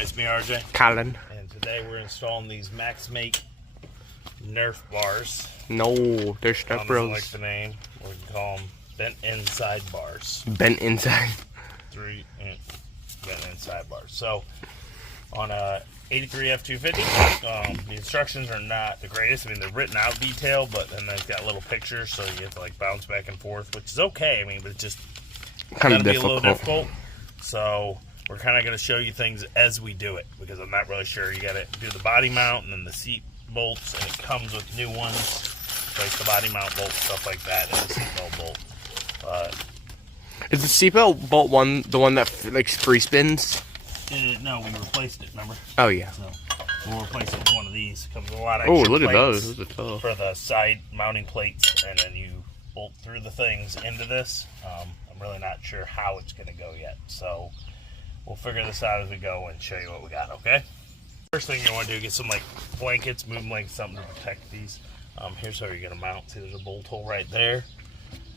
It's me, RJ. Collin. And today we're installing these Maxmate Nerf bars. No, they're step bros. Like the name, we can call them bent inside bars. Bent inside. Bent inside bars. So on a 83 F250, the instructions are not the greatest. I mean, they're written out detail, but then they've got little pictures, so you have to like bounce back and forth, which is okay. I mean, but it's just Kind of be a little difficult. So we're kind of going to show you things as we do it, because I'm not really sure. You got to do the body mount and then the seat bolts, and it comes with new ones, like the body mount bolts, stuff like that, and the seatbelt bolt. Is the seatbelt bolt one the one that like free spins? No, we replaced it. Remember? Oh yeah. So we'll replace it with one of these. Comes with a lot of Oh, extra look at plates those. Those are tough. for the side mounting plates, and then you bolt through the things into this. I'm really not sure how it's going to go yet, so we'll figure this out as we go and show you what we got. Okay. First thing you want to do, get some like blankets, move blankets, something to protect these. Here's how you're going to mount. See, there's a bolt hole right there,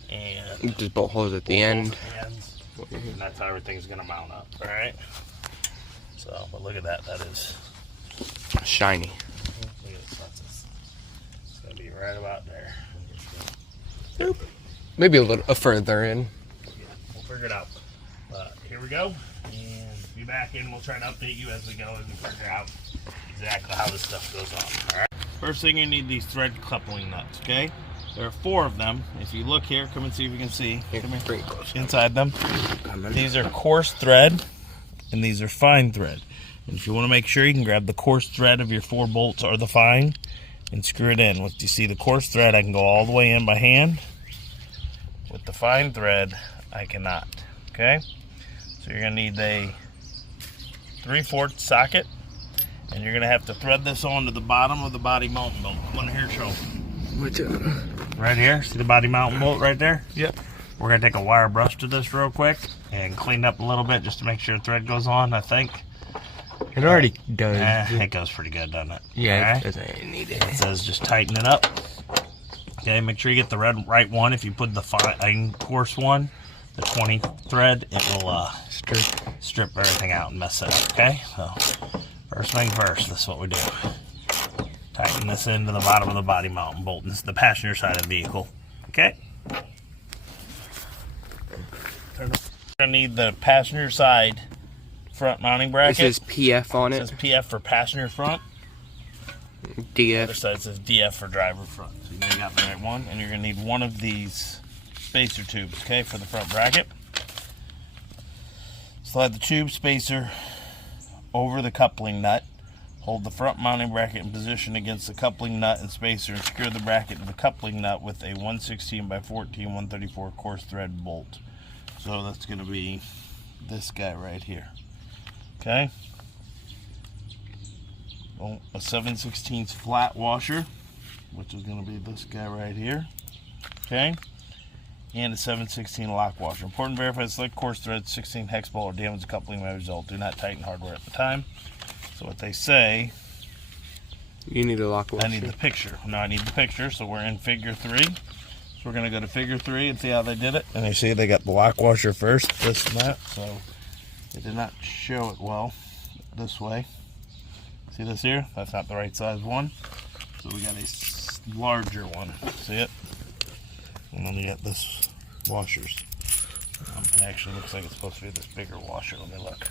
and just bolt holes at the end. And that's how everything's going to mount up. All right. So, but look at that. That is Shiny. look at this. It's going to be right about there. Boop. Maybe a little further in. Yeah, we'll figure it out. Here we go. And be back in. We'll try to update you as we go, as we figure out exactly how this stuff goes on. All right. First thing, you need these thread coupling nuts. Okay. There are 4 of them. If you look here, come and see if you can see. Come here. Inside them. These are coarse thread, and these are fine thread. And if you want to make sure, you can grab the coarse thread of your 4 bolts or the fine and screw it in. With you see the coarse thread, I can go all the way in by hand. With the fine thread, I cannot. Okay? So you're going to need a 3/4 socket, and you're going to have to thread this onto the bottom of the body mounting bolt. Come on here, show. Right here, see the body mounting bolt right there? Yep. We're going to take a wire brush to this real quick and clean up a little bit just to make sure the thread goes on, I think. It already does. It goes pretty good, doesn't it? Yeah, right? it doesn't need it. It says just tighten it up. Okay, make sure you get the right one. If you put the fine coarse one, the 20 thread, it will strip everything out and mess it up, okay? So, first thing first, this is what we do. Tighten this into the bottom of the body mounting bolt. This is the passenger side of the vehicle, okay? We're going to need the passenger side front mounting bracket. This is PF on it. It says PF for passenger front. The other DF. side says DF for driver front. So you got the right one, and you're going to need one of these spacer tubes, okay, for the front bracket. Slide the tube spacer over the coupling nut. Hold the front mounting bracket in position against the coupling nut and spacer, and secure the bracket to the coupling nut with a 116 by 14 134 coarse thread bolt. So that's going to be this guy right here. Okay. A 7/16 flat washer, which is going to be this guy right here. Okay. And a 7/16 lock washer. Important to verify select coarse thread, 16 hex bolt, or damage the coupling may result. Do not tighten hardware at the time. So what they say, You need a lock washer. I need the picture. No, I need the picture. So we're in figure 3. So we're going to go to figure 3 and see how they did it. And you see they got the lock washer first, this and that. So they did not show it well this way. See this here? That's not the right size one. So we got a larger one. See it? And then you got this washers. It actually looks like it's supposed to be this bigger washer. Let me look.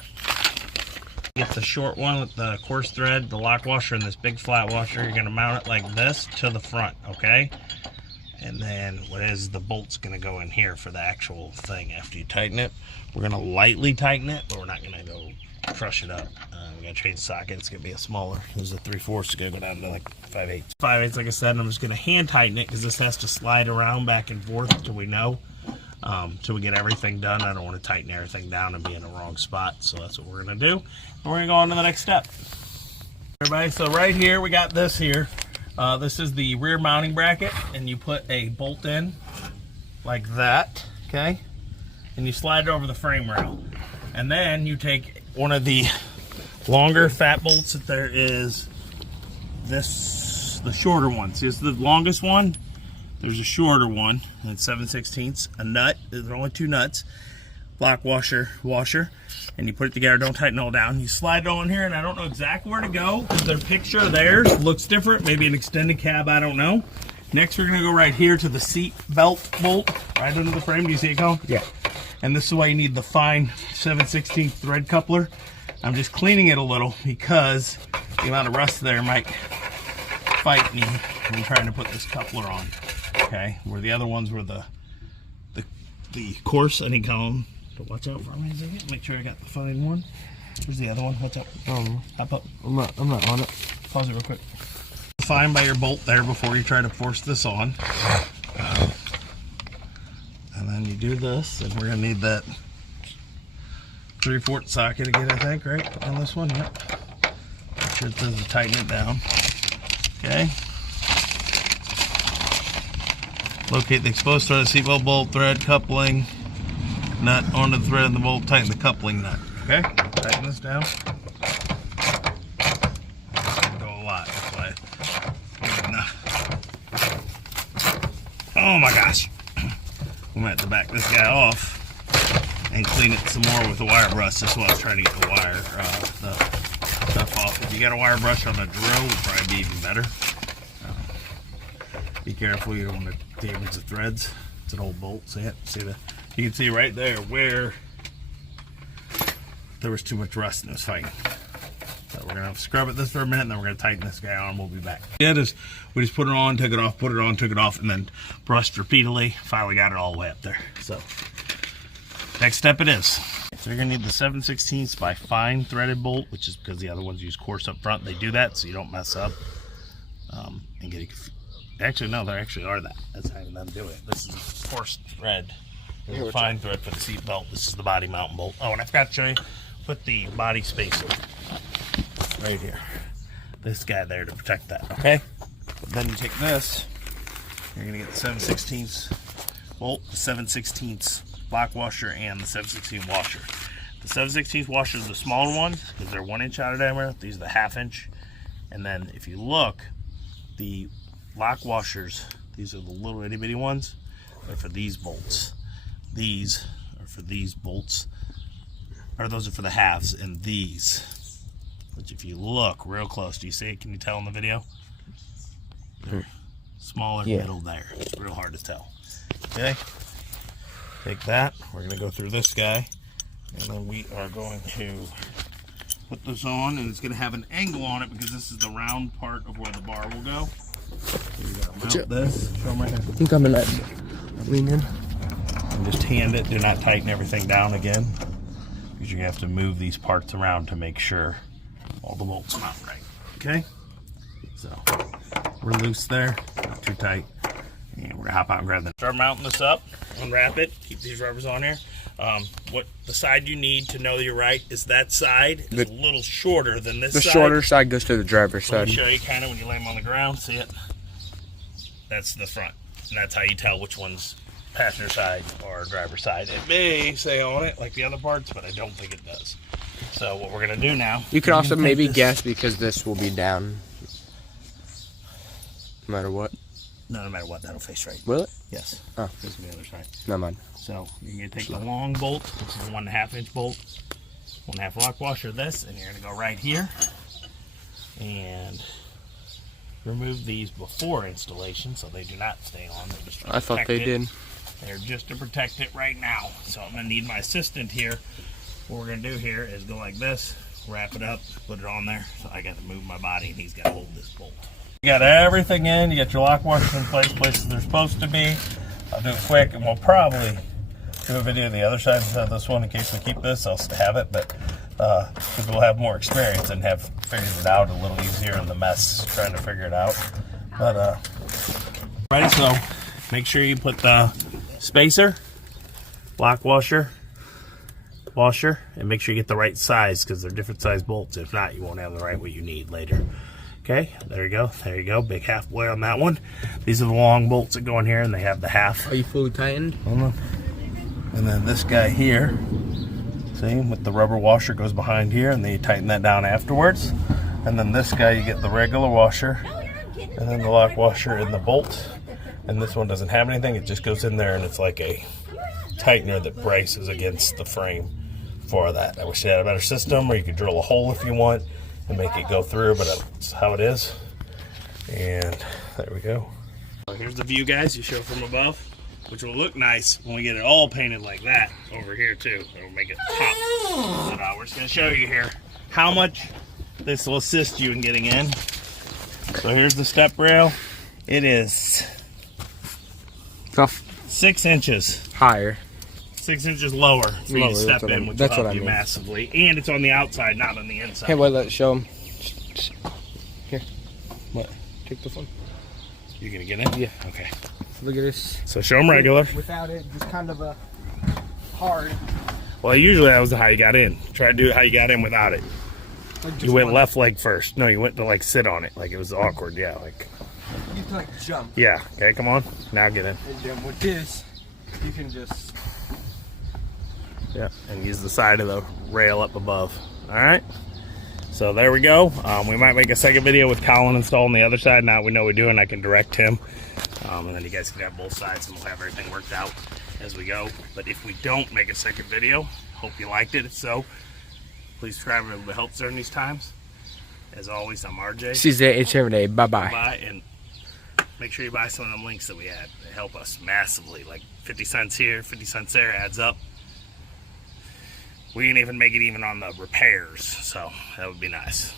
Get the short one with the coarse thread, the lock washer, and this big flat washer. You're going to mount it like this to the front, okay? And then what is the bolt's going to go in here for the actual thing after you tighten it. We're going to lightly tighten it, but we're not going to go crush it up. We're going to change socket. It's going to be a smaller. This is a 3/4. It's going to go down to like 5/8. 5/8, like I said, and I'm just going to hand tighten it because this has to slide around back and forth until we know. Till we get everything done. I don't want to tighten everything down and be in the wrong spot, so that's what we're going to do. And we're going to go on to the next step. Everybody, so right here we got this here. This is the rear mounting bracket, and you put a bolt in like that, okay? And you slide it over the frame rail. And then you take one of the longer fat bolts that there is, the shorter one. See, it's the longest one. There's a shorter one, and it's 7/16, a nut. There's only 2 nuts. lock washer, and you put it together. Don't tighten it all down. You slide it on here, and I don't know exactly where to go. Their picture of theirs looks different. Maybe an extended cab, I don't know. Next, we're gonna go right here to the seat belt bolt, right under the frame. Do you see it, Colin? Yeah. And this is why you need the fine 7/16 thread coupler. I'm just cleaning it a little because the amount of rust there might fight me when trying to put this coupler on. Okay, where the other ones were the coarse. I need Colin to watch out for me a second. Make sure I got the fine one. Where's the other one? What's up? Hop up. I'm not on it. Pause it real quick. Fine by your bolt there before you try to force this on. And then you do this, and we're gonna need that 3/4 socket again, I think, right? On this one, yep. Make sure it doesn't tighten it down. Okay. Locate the exposed thread of the seatbelt bolt, thread, coupling, nut onto the thread in the bolt, tighten the coupling nut. Okay? Tighten this down. Go a lot, that's why. Oh my gosh. I'm gonna have to back this guy off and clean it some more with a wire brush. That's what I was trying to get the wire, the stuff off. If you got a wire brush on a drill, it would probably be even better. Be careful, you don't want to damage the threads. It's an old bolt. See it? See the? You can see right there where there was too much rust and it was fighting. So we're gonna scrub it this for a minute, and then we're gonna tighten this guy on. We'll be back. Yeah, we just put it on, took it off, put it on, took it off, and then brushed repeatedly. Finally got it all the way up there. So next step it is. So you're gonna need the 7/16 by fine threaded bolt, which is because the other ones use coarse up front. They do that so you don't mess up and get it. Actually, no, there actually are that. That's how them do it. This is coarse thread. There's a fine thread for the seat belt. This is the body mounting bolt. Oh, and I forgot to show you, put the body spacer right here. This guy there to protect that, okay? But then you take this, you're gonna get the 7/16 bolt, the 7/16 lock washer, and the 7/16 washer. The 7/16 washer is the smaller ones because they're 1 inch out of diameter. These are the 1/2 inch. And then if you look, the lock washers, these are the little itty bitty ones, are for these bolts. These are for these bolts, or those are for the halves, and these, which if you look real close, do you see it? Can you tell in the video? Smaller middle there. It's real hard to tell. Okay, take that. We're gonna go through this guy, and then we are going to put this on, and it's gonna have an angle on it because this is the round part of where the bar will go. So you gotta mount this. Show them right here. I'm coming up. Lean in. And just hand it. Do not tighten everything down again, because you're gonna have to move these parts around to make sure all the bolts mount right. Okay? So we're loose there, not too tight. And we're gonna hop out and grab them. Start mounting this up, unwrap it, keep these rubbers on here. What the side you need to know you're right is that side is a little shorter than this side. The shorter side goes to the driver's side. Let me show you kind of when you lay them on the ground. See it? That's the front. And that's how you tell which one's passenger side or driver's side. It may say on it like the other parts, but I don't think it does. So what we're going to do now... You can also maybe guess because this will be down. No matter what. No matter what, that'll face right. Will it? Yes. Oh. This will be the other side. Never mind. So you're going to take the long bolt, which is a 1.5 inch bolt, 1.5 lock washer, this, and you're going to go right here and remove these before installation so they do not stay on. They're just I thought they did. They're just to protect it right now. So I'm going to need my assistant here. What we're going to do here is go like this, wrap it up, put it on there. So I got to move my body and he's got to hold this bolt. You got everything in. You got your lock washers in place, places they're supposed to be. I'll do it quick, and we'll probably do a video of the other side of this one in case we keep this. I'll have it, but because we'll have more experience and have figured it out a little easier in the mess trying to figure it out. But right, so make sure you put the spacer, lock washer, and make sure you get the right size because they're different size bolts. If not, you won't have the right what you need later. Okay, there you go. There you go. Big halfway on that one. These are the long bolts that go in here, and they have the half. Are you fully tightened? Hold on. And then this guy here, see, with the rubber washer goes behind here, and then you tighten that down afterwards. And then this guy, you get the regular washer, and then the lock washer and the bolt. And this one doesn't have anything. It just goes in there, and it's like a tightener that braces against the frame for that. I wish they had a better system where you could drill a hole if you want and make it go through, but that's how it is. And there we go. So here's the view, guys, you show from above, which will look nice when we get it all painted like that over here too. It'll make it pop. But, we're just gonna show you here how much this will assist you in getting in. So here's the step rail. It is 6 inches higher. 6 inches lower for you to step in, which will help you mean. massively. And it's on the outside, not on the inside. Hey, wait, let's show them. Here. What? Take the phone. You gonna get in? Yeah. Okay. Look at this. So show them regular. Without it, just kind of a hard. Well, usually that was how you got in. Try to do it how you got in without it. Like You went left leg first. No, you went to like sit on it. Like it was awkward. Yeah, like. You can like jump. Yeah. Okay, come on. Now get in. And then with this, you can just. Yeah, and use the side of the rail up above. All right. So there we go. We might make a second video with Collin installing the other side. Now we know we're doing. I can direct him, and then you guys can have both sides, and we'll have everything worked out as we go. But if we don't make a second video, hope you liked it. If so, please subscribe. It will help during these times. As always, I'm RJ. See you each every day. Bye bye. Bye, and make sure you buy some of them links that we had. They help us massively. Like 50 cents here, 50 cents there, adds up. We didn't even make it even on the repairs, so that would be nice.